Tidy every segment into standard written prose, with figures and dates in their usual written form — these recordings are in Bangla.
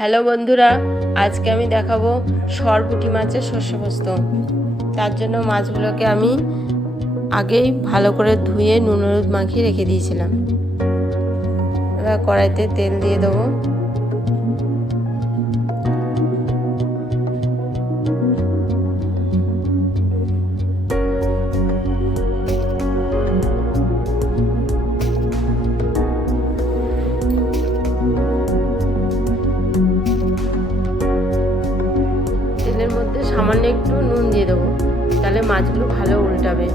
হ্যালো বন্ধুরা, আজকে আমি দেখাবো পুঁটি মাছের সর্ষে পোস্ত। তার জন্য মাছগুলোকে আমি আগেই ভালো করে ধুয়ে নুন হলুদ মাখিয়ে রেখে দিয়েছিলাম। এবার কড়াইতে তেল দিয়ে দেবো। তেলের মধ্যে সামান্য একটু নুন দিয়ে দেবো, তাহলে মাছগুলো ভালো উল্টাবে,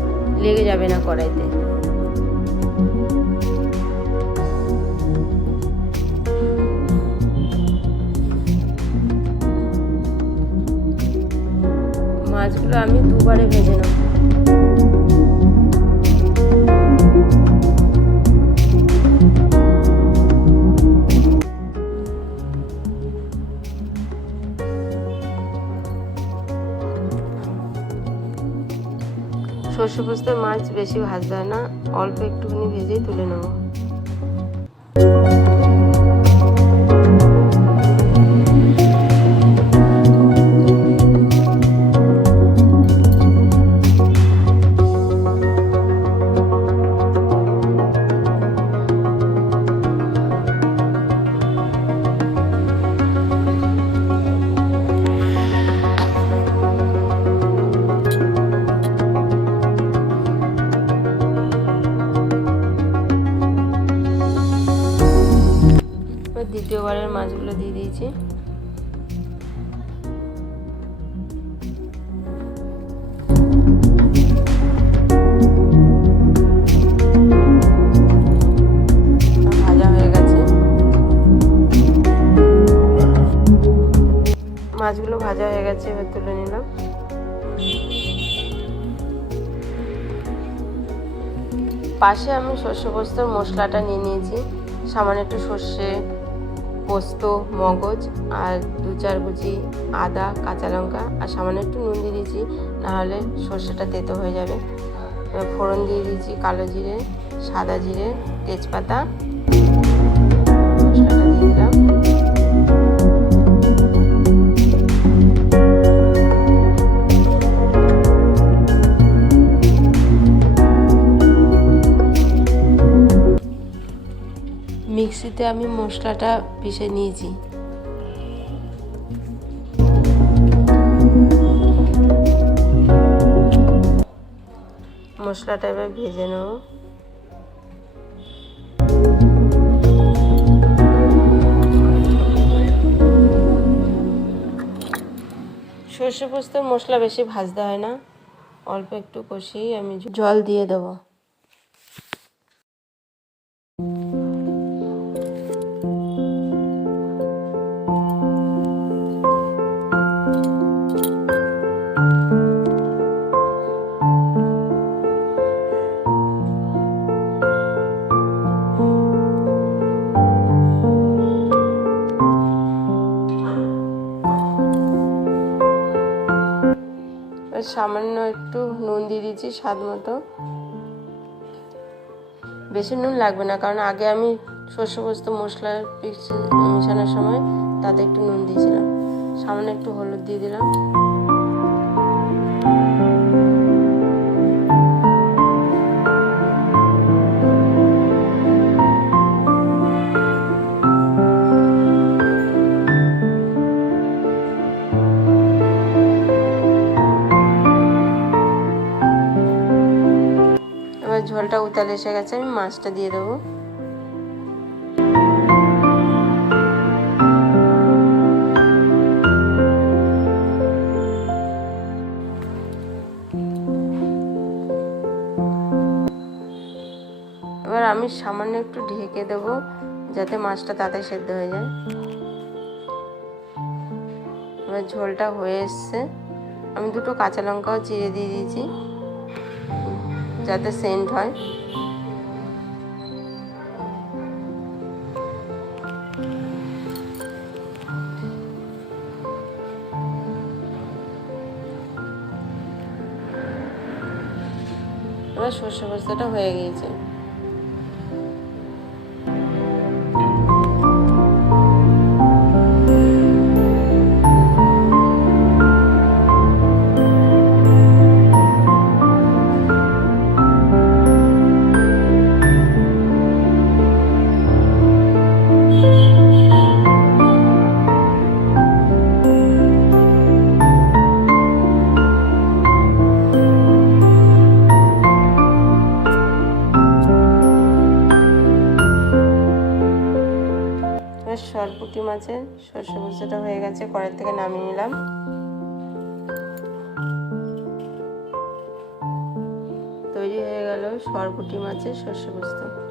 লেগে যাবে না কড়াইতে। মাছগুলো আমি দুবারে ভেজে নেব। সর্ষে পোস্তের মাছ বেশি ভাজতে হয় না, অল্প একটুখানি ভেজেই তুলে নেব। দ্বিতীয়বারের মাছগুলো দিয়ে দিয়েছি। ভাজা হয়ে গেছে, মাছগুলো ভাজা হয়ে গেছে, এবার তুলে নিলাম। পাশে আমি সর্ষে পোস্তর মশলাটা নিয়ে নিয়েছি। সামান্য একটু সর্ষে, পোস্ত, মগজ আর 2-4 কুচি আদা, কাঁচা লঙ্কা আর সামান্য একটু নুন দিয়ে দিয়েছি, নাহলে সর্ষেটা তেতো হয়ে যাবে। ফোড়ন দিয়ে দিয়েছি কালো জিরে, সাদা জিরে, তেজপাতা। মশলাটা দিয়ে দিলাম। মিক্সিতে আমি মশলাটা পিষে নিয়েছি। মশলাটা এবার ভেজে নেব। সর্ষে পোস্তের মশলা বেশি ভাজতে হয় না, অল্প একটু কষিয়েই আমি জল দিয়ে দেবো। সামান্য একটু নুন দিয়ে দিয়েছি স্বাদ মতো। বেশি নুন লাগবে না, কারণ আগে আমি সর্ষে পোস্ত মশলা মেশানোর সময় তাতে একটু নুন দিয়েছিলাম। সামান্য একটু হলুদ দিয়ে দিলাম। ঝোলটা উতালে এসে গেছে, আমি মাছটা দিয়ে দেবো। এবার আমি সামান্য একটু ঢেকে দেবো, যাতে মাছটা তাড়াতাড়ি সেদ্ধ হয়ে যায়। এবার ঝোলটা হয়ে এসছে, আমি 2টো কাঁচা লঙ্কাও চিড়ে দিয়ে দিয়েছি, যাতে সেন্ট হয়। এবার সর্ষে পোস্তটা হয়ে গিয়েছে। আমার সরপুঁটি মাছের সর্ষে পোস্তটা হয়ে গেছে, কড়াই থেকে নামিয়ে নিলাম। তৈরি হয়ে গেল সরপুঁটি মাছের সর্ষে পোস্ত।